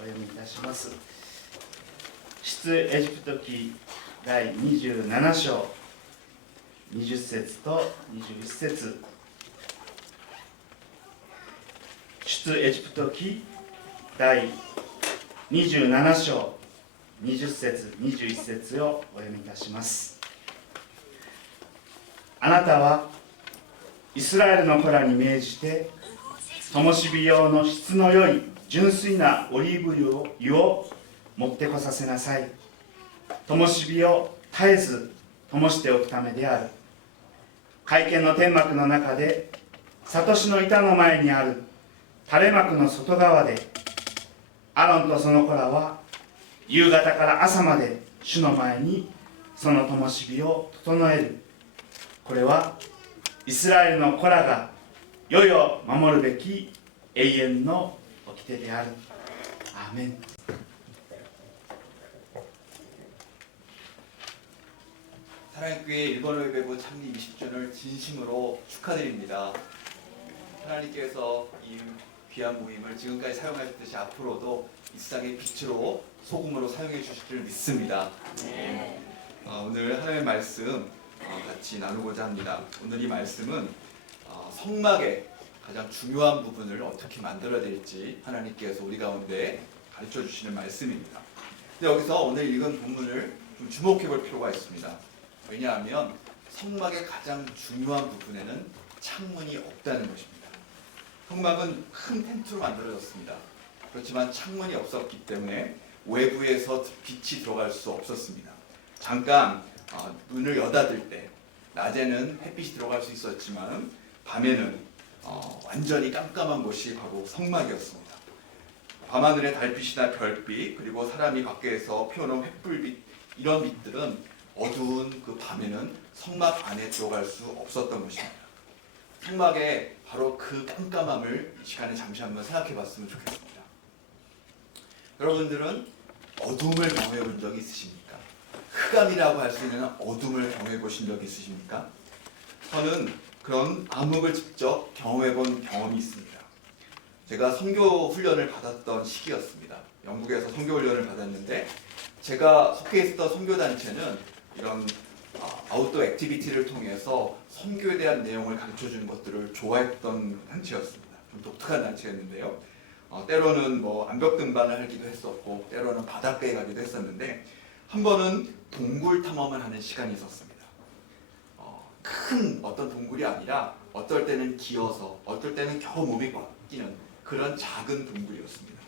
読みいたします。出エジプト記第27章20節と21節。出エジプト記第27章20節21節をお読みいたします。あなたはイスラエルの子らに命じて、灯火用の質の良い純粋なオリーブ油を持ってこさせなさい。灯火を絶えず灯しておくためである。会見の天幕の中で、悟しの板の前にある垂れ幕の外側で、アロンとその子らは夕方から朝まで主の前にその灯火を整える。これはイスラエルの子らが世々守るべき永遠の掟である。アーメン。사랑교회 일본어 예배부 창립 20주년을 진심으로 축하드립니다. 하나님께서 이 귀한 모임을 지금까지 사용하셨듯이 앞으로도 이 세상의 빛으로 소금으로 사용해 주실 줄 믿습니다. 오늘 하나님의 말씀 같이 나누고자 합니다. 오늘 이 말씀은 성막의 가장 중요한 부분을 어떻게 만들어야 될지 하나님께서 우리 가운데 가르쳐 주시는 말씀입니다. 근데 여기서 오늘 읽은 본문을 좀 주목해 볼 필요가 있습니다. 왜냐하면 성막의 가장 중요한 부분에는 창문이 없다는 것입니다. 성막은 큰 텐트로 만들어졌습니다. 그렇지만 창문이 없었기 때문에 외부에서 빛이 들어갈 수 없었습니다. 잠깐 문을 여닫을 때 낮에는 햇빛이 들어갈 수 있었지만 밤에는 완전히 깜깜한 곳이 바로 성막이었습니다. 밤하늘의 달빛이나 별빛, 그리고 사람이 밖에서 피어놓은 횃불빛, 이런 빛들은 어두운 그 밤에는 성막 안에 들어갈 수 없었던 것입니다. 성막의 바로 그 깜깜함을 이 시간에 잠시 한번 생각해 봤으면 좋겠습니다. 여러분들은 어둠을 경험해 본 적이 있으십니까? 흑암이라고 할 수 있는 어둠을 경험해 보신 적이 있으십니까? 저는 그런 암흑을 직접 경험해 본 경험이 있습니다. 제가 선교 훈련을 받았던 시기였습니다. 영국에서 선교 훈련을 받았는데, 제가 속해 있었던 선교 단체는 이런 아웃도어 액티비티를 통해서 선교에 대한 내용을 가르쳐주는 것들을 좋아했던 단체였습니다. 좀 독특한 단체였는데요. 때로는 암벽 등반을 하기도 했었고, 때로는 바닷가에 가기도 했었는데, 한 번은 동굴 탐험을 하는 시간이 있었습니다. 큰 어떤 동굴이 아니라 어떨 때는 기어서, 어떨 때는 겨우 몸이 꺾이는 그런 작은 동굴이었습니다.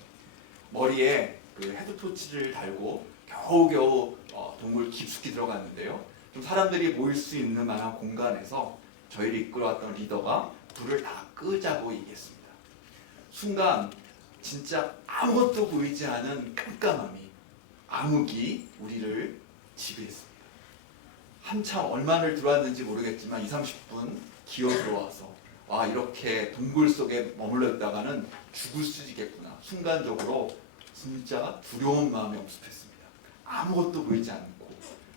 머리에 그 헤드토치를 달고 겨우겨우 동굴 깊숙이 들어갔는데요. 좀 사람들이 모일 수 있는 만한 공간에서 저희를 이끌어왔던 리더가 불을 다 끄자고 얘기했습니다. 순간 진짜 아무것도 보이지 않은 깜깜함이, 암흑이 우리를 지배했습니다. 한참 얼마를 들어왔는지 모르겠지만 20-30분 기어 들어와서 이렇게 동굴 속에 머물러 있다가는 죽을 수 있겠구나. 순간적으로 진짜 두려운 마음에 엄습했습니다. 아무것도 보이지 않고,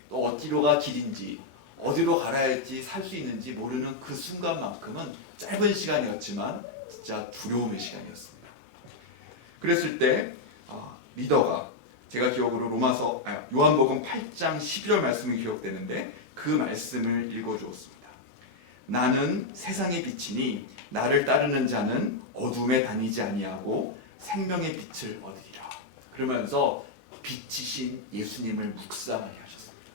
또 어디로가 길인지, 어디로 가야 할지, 살 수 있는지 모르는 그 순간만큼은 짧은 시간이었지만 진짜 두려움의 시간이었습니다. 그랬을 때 리더가, 제가 기억으로 요한복음 8장 11절 말씀이 기억되는데, 그 말씀을 읽어주었습니다. 나는 세상의 빛이니 나를 따르는 자는 어둠에 다니지 아니하고 생명의 빛을 얻으리라. 그러면서 빛이신 예수님을 묵상하게 하셨습니다.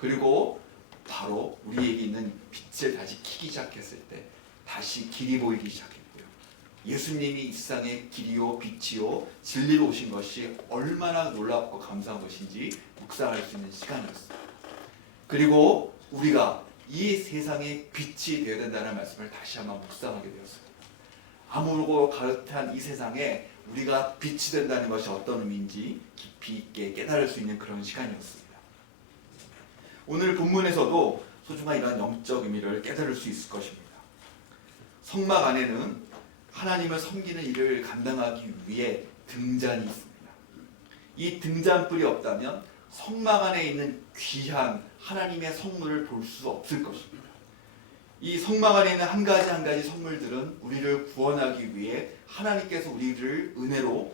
그리고 바로 우리에게 있는 빛을 다시 켜기 시작했을 때 다시 길이 보이기 시작했고요. 예수님이 이 세상의 길이요 빛이요 진리로 오신 것이 얼마나 놀랍고 감사한 것인지 묵상할 수 있는 시간이었습니다. 그리고 우리가 이 세상의 빛이 되어야 된다는 말씀을 다시 한번 묵상하게 되었습니다. 암울고 가득한 이 세상에 우리가 빛이 된다는 것이 어떤 의미인지 깊이 있게 깨달을 수 있는 그런 시간이었습니다. 오늘 본문에서도 소중한 이런 영적 의미를 깨달을 수 있을 것입니다. 성막 안에는 하나님을 섬기는 일을 감당하기 위해 등잔이 있습니다. 이 등잔불이 없다면 성막 안에 있는 귀한 하나님의 성물을 볼 수 없을 것입니다. 이 성막 안에 있는 한 가지 한 가지 선물들은 우리를 구원하기 위해 하나님께서 우리를 은혜로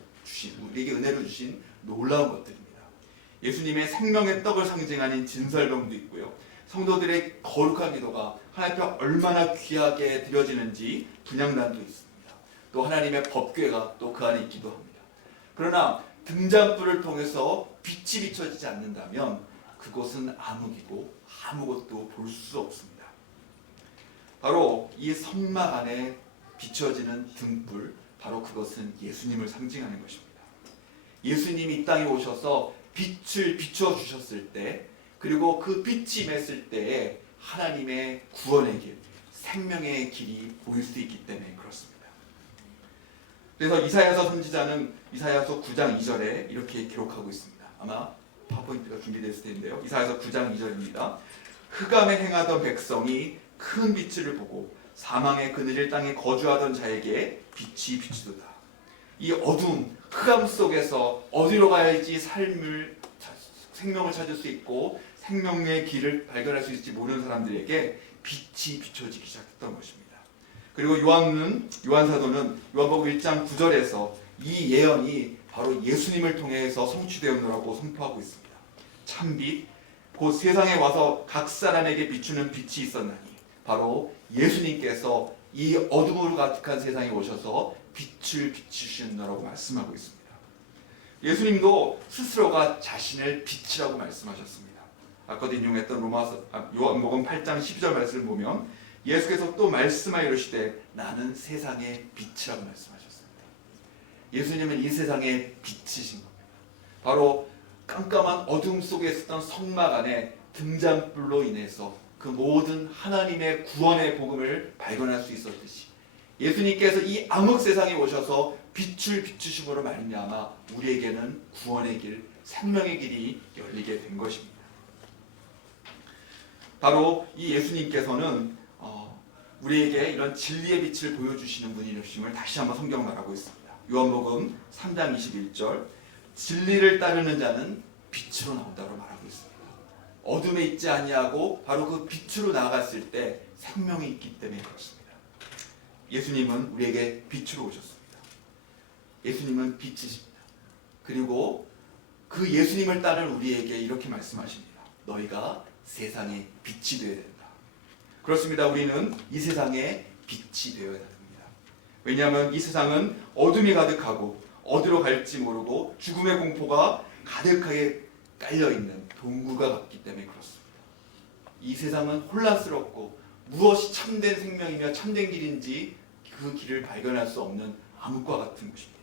우리에게 은혜로 주신 놀라운 것들입니다. 예수님의 생명의 떡을 상징하는 진설병도 있고요. 성도들의 거룩한 기도가 하나님 앞에 얼마나 귀하게 드려지는지 분향단도 있습니다. 또 하나님의 법궤가 또 그 안에 있기도 합니다. 그러나 등잔불을 통해서 빛이 비춰지지 않는다면 그곳은 암흑이고 아무것도 볼 수 없습니다. 바로 이 성막 안에 비춰지는 등불, 바로 그것은 예수님을 상징하는 것입니다. 예수님이 이 땅에 오셔서 빛을 비춰주셨을 때, 그리고 그 빛이 임했을 때에 하나님의 구원의 길, 생명의 길이 보일 수 있기 때문에 그렇습니다. 그래서 이사야서 선지자는 이사야서 9장 2절에 이렇게 기록하고 있습니다. 아마 파워포인트가 준비됐을 텐데요. 이사야서 9장 2절입니다. 흑암에 행하던 백성이 큰 빛을 보고 사망의 그늘일 땅에 거주하던 자에게 빛이 비치도다. 이 어둠, 흑암 속에서 어디로 가야 할지 생명을 찾을 수 있고 생명의 길을 발견할 수 있을지 모르는 사람들에게 빛이 비춰지기 시작했던 것입니다. 그리고 요한사도는 요한복음 1장 9절에서 이 예언이 바로 예수님을 통해서 성취되었노라고 선포하고 있습니다. 참빛, 곧 세상에 와서 각 사람에게 비추는 빛이 있었나니 바로 예수님께서 이 어둠으로 가득한 세상에 오셔서 빛을 비추시느라고 말씀하고 있습니다. 예수님도 스스로가 자신을 빛이라고 말씀하셨습니다. 아까도 인용했던 요한복음 8장 12절 말씀을 보면 예수께서 또 말씀하여 이르시되 나는 세상의 빛이라고 말씀하셨습니다. 예수님은 이 세상의 빛이신 겁니다. 바로 깜깜한 어둠 속에 있었던 성막 안에 등잔불로 인해서 그 모든 하나님의 구원의 복음을 발견할 수 있었듯이 예수님께서 이 암흑 세상에 오셔서 빛을 비추심으로 말미암아 우리에게는 구원의 길, 생명의 길이 열리게 된 것입니다. 바로 이 예수님께서는 우리에게 이런 진리의 빛을 보여주시는 분이심을 다시 한번 성경 말하고 있습니다. 요한복음 3장 21절 진리를 따르는 자는 빛으로 나온다고 말하고 있습니다. 어둠에 있지 아니하고 바로 그 빛으로 나아갔을 때 생명이 있기 때문에 그렇습니다. 예수님은 우리에게 빛으로 오셨습니다. 예수님은 빛이십니다. 그리고 그 예수님을 따르는 우리에게 이렇게 말씀하십니다. 너희가 세상의 빛이 되어야 된다. 그렇습니다. 우리는 이 세상의 빛이 되어야 됩니다. 왜냐하면 이 세상은 어둠이 가득하고 어디로 갈지 모르고 죽음의 공포가 가득하게 깔려있는 동굴과 같기 때문에 그렇습니다. 이 세상은 혼란스럽고 무엇이 참된 생명이며 참된 길인지 그 길을 발견할 수 없는 암흑과 같은 곳입니다.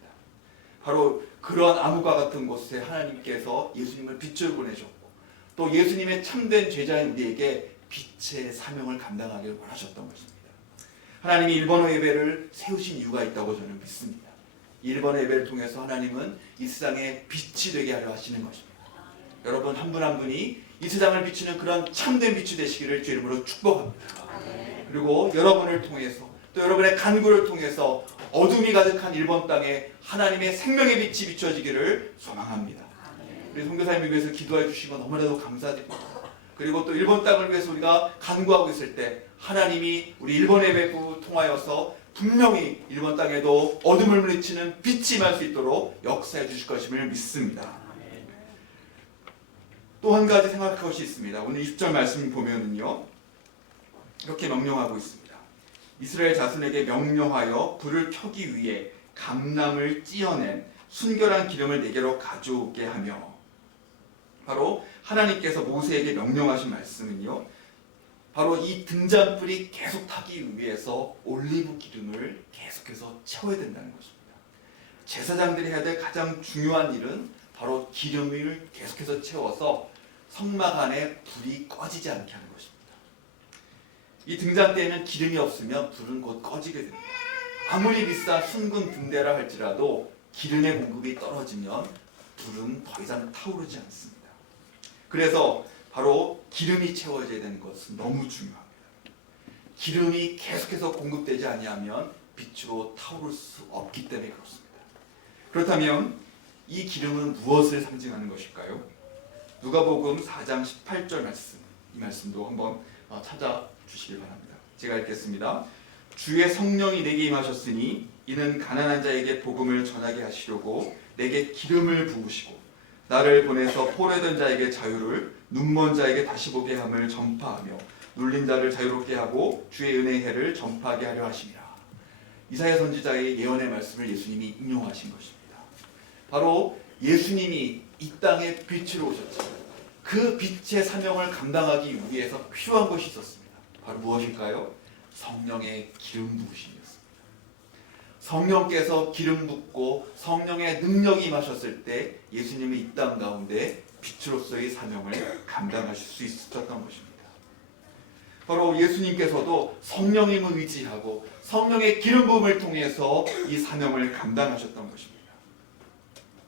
바로 그러한 암흑과 같은 곳에 하나님께서 예수님을 빛을 보내셨고 또 예수님의 참된 제자인 우리에게 빛의 사명을 감당하기를 원하셨던 것입니다. 하나님이 일본어 예배를 세우신 이유가 있다고 저는 믿습니다. 일본어 예배를 통해서 하나님은 이 세상에 빛이 되게 하려 하시는 것입니다. 여러분 한 분 한 분이 이 세상을 비추는 그런 참된 빛이 되시기를 주 이름으로 축복합니다. 그리고 여러분을 통해서 또 여러분의 간구를 통해서 어둠이 가득한 일본 땅에 하나님의 생명의 빛이 비춰지기를 소망합니다. 우리 선교사님을 위해서 기도해 주시고 너무나도 감사드립니다. 그리고 또 일본 땅을 위해서 우리가 간구하고 있을 때 하나님이 우리 일본 예배부 통하여서 분명히 일본 땅에도 어둠을 물리치는 빛이 임할 수 있도록 역사해 주실 것임을 믿습니다. 또 한 가지 생각할 것이 있습니다. 오늘 20절 말씀 보면은요 이렇게 명령하고 있습니다. 이스라엘 자손에게 명령하여 불을 켜기 위해 감람을 찧어낸 순결한 기름을 내게로 가져오게 하며 바로 하나님께서 모세에게 명령하신 말씀은요 바로 이 등잔불이 계속 타기 위해서 올리브 기름을 계속해서 채워야 된다는 것입니다. 제사장들이 해야 될 가장 중요한 일은 바로 기름을 계속해서 채워서 성막 안에 불이 꺼지지 않게 하는 것입니다. 이 등잔대에는 기름이 없으면 불은 곧 꺼지게 됩니다. 아무리 비싼 순금 등대라 할지라도 기름의 공급이 떨어지면 불은 더 이상 타오르지 않습니다. 그래서 바로 기름이 채워져야 되는 것은 너무 중요합니다. 기름이 계속해서 공급되지 아니하면 빛으로 타오를 수 없기 때문에 그렇습니다. 그렇다면 이 기름은 무엇을 상징하는 것일까요? 누가복음 4장 18절 말씀, 이 말씀도 한번 찾아주시기 바랍니다. 제가 읽겠습니다. 주의 성령이 내게 임하셨으니 이는 가난한 자에게 복음을 전하게 하시려고 내게 기름을 부으시고 나를 보내서 포로된 자에게 자유를 눈먼 자에게 다시 보게 함을 전파하며 눌린 자를 자유롭게 하고 주의 은혜의 해를 전파하게 하려 하심이라. 이사야 선지자의 예언의 말씀을 예수님이 인용하신 것입니다. 바로 예수님이 이 땅에 빛으로 오셨죠. 그 빛의 사명을 감당하기 위해서 필요한 것이 있었습니다. 바로 무엇일까요? 성령의 기름 부으심이었습니다. 성령께서 기름 붓고 성령의 능력이 임하셨을 때 예수님이 이 땅 가운데 빛으로서의 사명을 감당하실 수 있었던 것입니다. 바로 예수님께서도 성령님을 의지하고 성령의 기름 부음을 통해서 이 사명을 감당하셨던 것입니다.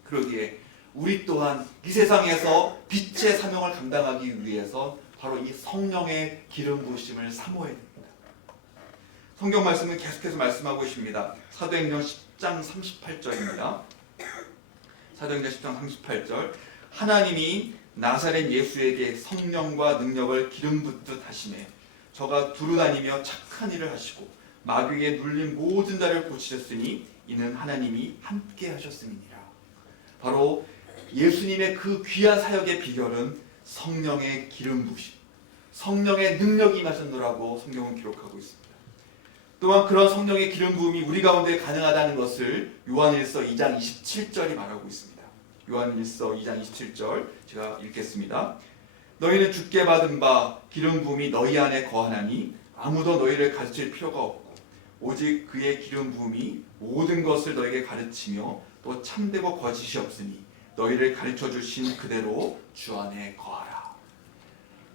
그러기에 우리 또한 이 세상에서 빛의 사명을 감당하기 위해서 바로 이 성령의 기름 부으심을 사모해야 됩니다. 성경 말씀은 계속해서 말씀하고 있습니다. 사도행전 10장 38절입니다. 사도행전 10장 38절 하나님이 나사렛 예수에게 성령과 능력을 기름 붓듯 하시매 저가 두루다니며 착한 일을 하시고 마귀에 눌린 모든 자를 고치셨으니 이는 하나님이 함께 하셨음이니라. 바로 예수님의 그 귀한 사역의 비결은 성령의 기름 부으심, 성령의 능력이 임하셨노라고 성경은 기록하고 있습니다. 또한 그런 성령의 기름 부음이 우리 가운데 가능하다는 것을 요한일서 2장 27절이 말하고 있습니다. 요한일서 2장 27절 제가 읽겠습니다. 너희는 주께 받은 바 기름 부음이 너희 안에 거하나니 아무도 너희를 가르칠 필요가 없고 오직 그의 기름 부음이 모든 것을 너희에게 가르치며 또 참되고 거짓이 없으니 너희를 가르쳐 주신 그대로 주 안에 거하라.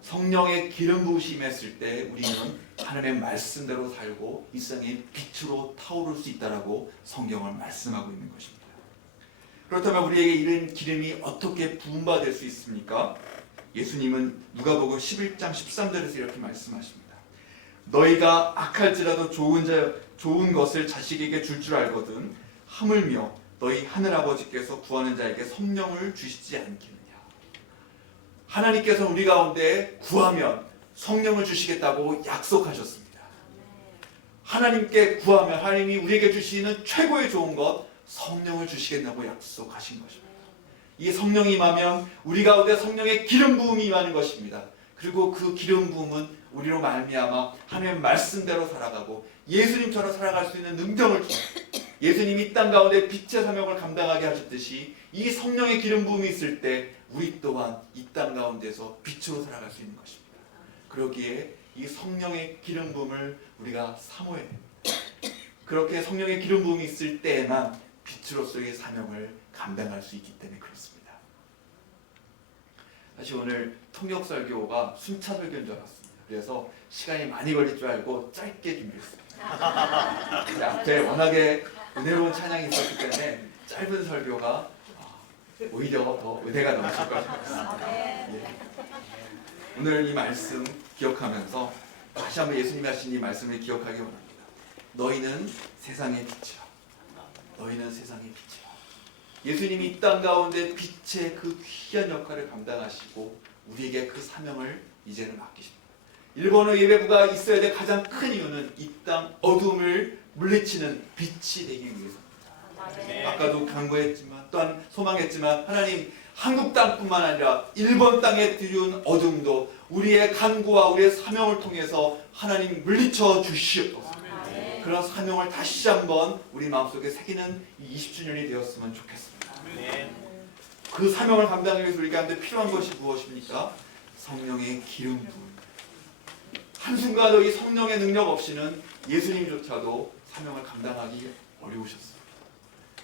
성령의 기름 부으심이 했을 때 우리는 하나님의 말씀대로 살고 이 세상의 빛으로 타오를 수 있다라고 성경을 말씀하고 있는 것입니다. 그렇다면 우리에게 이런 기름이 어떻게 부음받을 수 있습니까? 예수님은 누가복음 11장 13절에서 이렇게 말씀하십니다. 너희가 악할지라도 좋은 것을 자식에게 줄 알거든 하물며 너희 하늘아버지께서 구하는 자에게 성령을 주시지 않겠느냐. 하나님께서 우리 가운데 구하면 성령을 주시겠다고 약속하셨습니다. 하나님께 구하면 하나님이 우리에게 주시는 최고의 좋은 것 성령을 주시겠다고 약속하신 것입니다. 이 성령이 임하면 우리 가운데 성령의 기름 부음이 임하는 것입니다. 그리고 그 기름 부음은 우리로 말미암아 하나님의 말씀대로 살아가고 예수님처럼 살아갈 수 있는 능력을 줍니다. 예수님이 이 땅 가운데 빛의 사명을 감당하게 하셨듯이 이 성령의 기름 부음이 있을 때 우리 또한 이 땅 가운데서 빛으로 살아갈 수 있는 것입니다. 그러기에 이 성령의 기름 부음을 우리가 사모해야 됩니다. 그렇게 성령의 기름 부음이 있을 때에만 빛으로서의 사명을 감당할 수 있기 때문에 그렇습니다. 사실 오늘 통역 설교가 순차 설교인 줄 알았습니다. 그래서 시간이 많이 걸릴 줄 알고 짧게 준비했습니다. 앞에 워낙에 은혜로운 찬양이 있었기 때문에 짧은 설교가 오히려 더 은혜가 넘칠 것 같습니다. 예. 오늘 이 말씀 기억하면서 다시 한번 예수님이 하신 이 말씀을 기억하기 원합니다. 너희는 세상의 빛이라. 너희는 세상의 빛이라. 예수님이 이 땅 가운데 빛의 그 귀한 역할을 감당하시고 우리에게 그 사명을 이제는 맡기십니다. 일본어 예배부가 있어야 될 가장 큰 이유는 이 땅 어둠을 물리치는 빛이 되기 위해서입니다. 아까도 간구했지만 또한 소망했지만 하나님 한국 땅뿐만 아니라 일본 땅에 들여온 어둠도 우리의 간구와 우리의 사명을 통해서 하나님 물리쳐 주시옵소서. 그런 사명을 다시 한번 우리 마음속에 새기는 20주년이 되었으면 좋겠습니다. 그 사명을 감당하기 위해서 우리 가운데 필요한 것이 무엇입니까? 성령의 기름 부음. 한순간도 이 성령의 능력 없이는 예수님조차도 사명을 감당하기 어려우셨습니다.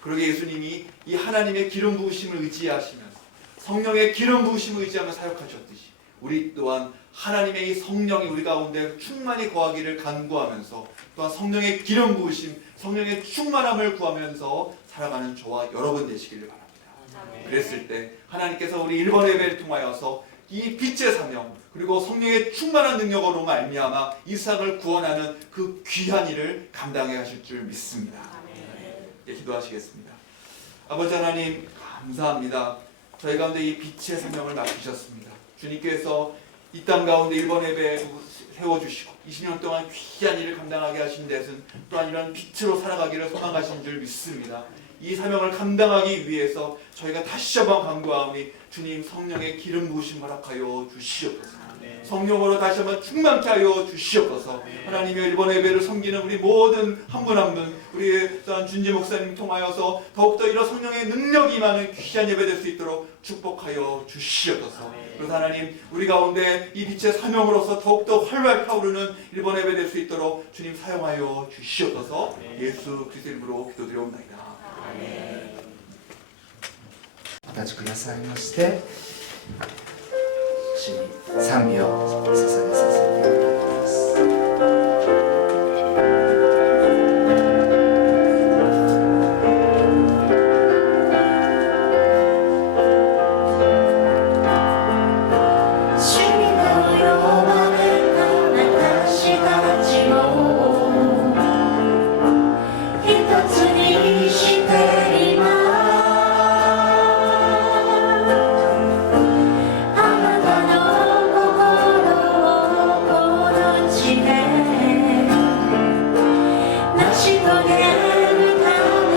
그러게 예수님이 이 하나님의 기름 부으심을 의지하시면서 성령의 기름 부으심을 의지하며 사역하셨듯이 우리 또한 하나님의 이 성령이 우리 가운데 충만히 거하기를 간구하면서 또한 성령의 기름 부으심, 성령의 충만함을 구하면서 살아가는 저와 여러분 되시기를 바랍니다. 그랬을 때 하나님께서 우리 일본 예배를 통하여서 이 빛의 사명 그리고 성령의 충만한 능력으로 말미암아 이 세상을 구원하는 그 귀한 일을 감당해 하실 줄 믿습니다. 네, 기도하시겠습니다. 아버지 하나님 감사합니다. 저희 가운데 이 빛의 사명을 맡기셨습니다. 주님께서 이 땅 가운데 일본 예배 세워주시고 20년 동안 귀한 일을 감당하게 하신 데는 또한 이런 빛으로 살아가기를 소망하신 줄 믿습니다. 이 사명을 감당하기 위해서 저희가 다시 한번 간구하오니 주님 성령의 기름 부으심 허락하여 주시옵소서. 성령으로 다시 한번 충만케 하여 주시옵소서. 하나님의 일본 예배를 섬기는 우리 모든 한 분 한 분, 우리 준지 목사님 통하여서 더욱더 이런 성령의 능력이 임하는 귀한 예배 될 수 있도록 축복하여 주시옵소서. 그래서 하나님 우리 가운데 이 빛의 사명으로서 더욱더 활발히 타오르는 일본 예배 될 수 있도록 주님 사용하여 주시옵소서. 예수 그리스도 이름으로 기도드려옵나이다. お立ちくださいまして主に賛美を捧げさせていただきます。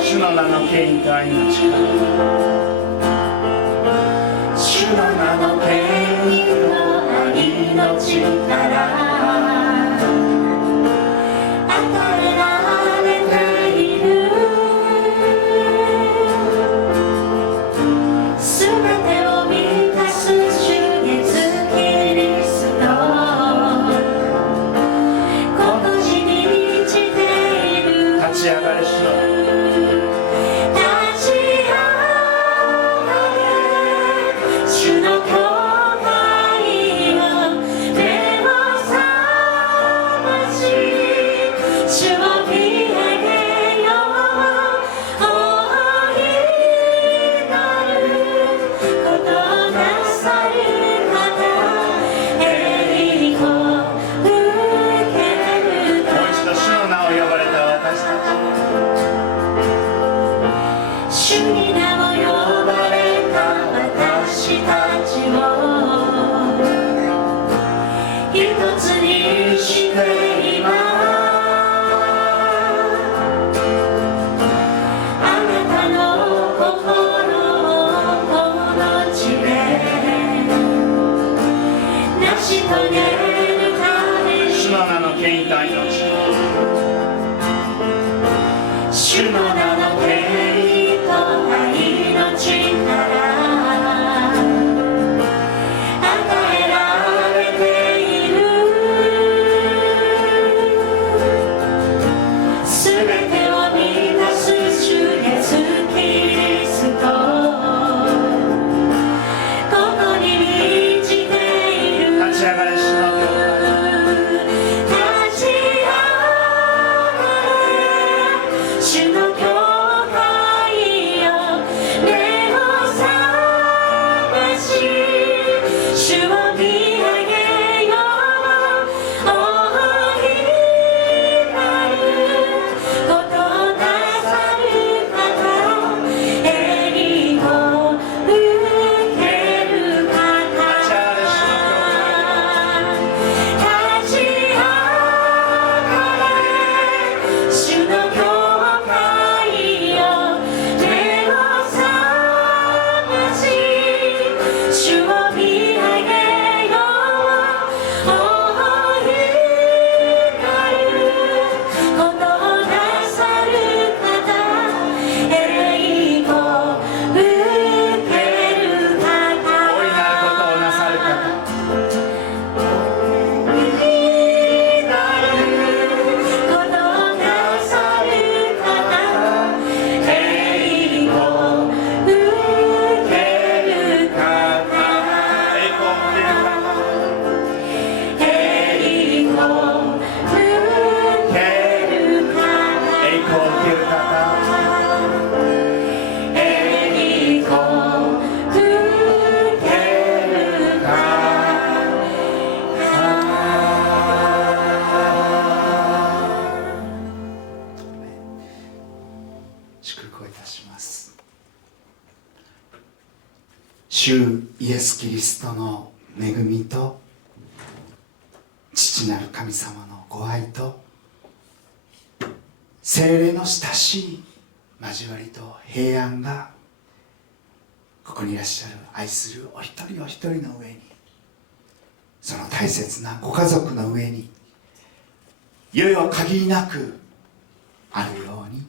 主の名の権威と愛の力、主の名の権威と愛の力、与えられている。すべてを満たす主イエスキリスト、ここに満ちている。立ち上がれ主の主イエス・キリストの恵みと父なる神様のご愛と聖霊の親しい交わりと平安がここにいらっしゃる愛するお一人お一人の上に、その大切なご家族の上にいよいよ限りなくあるように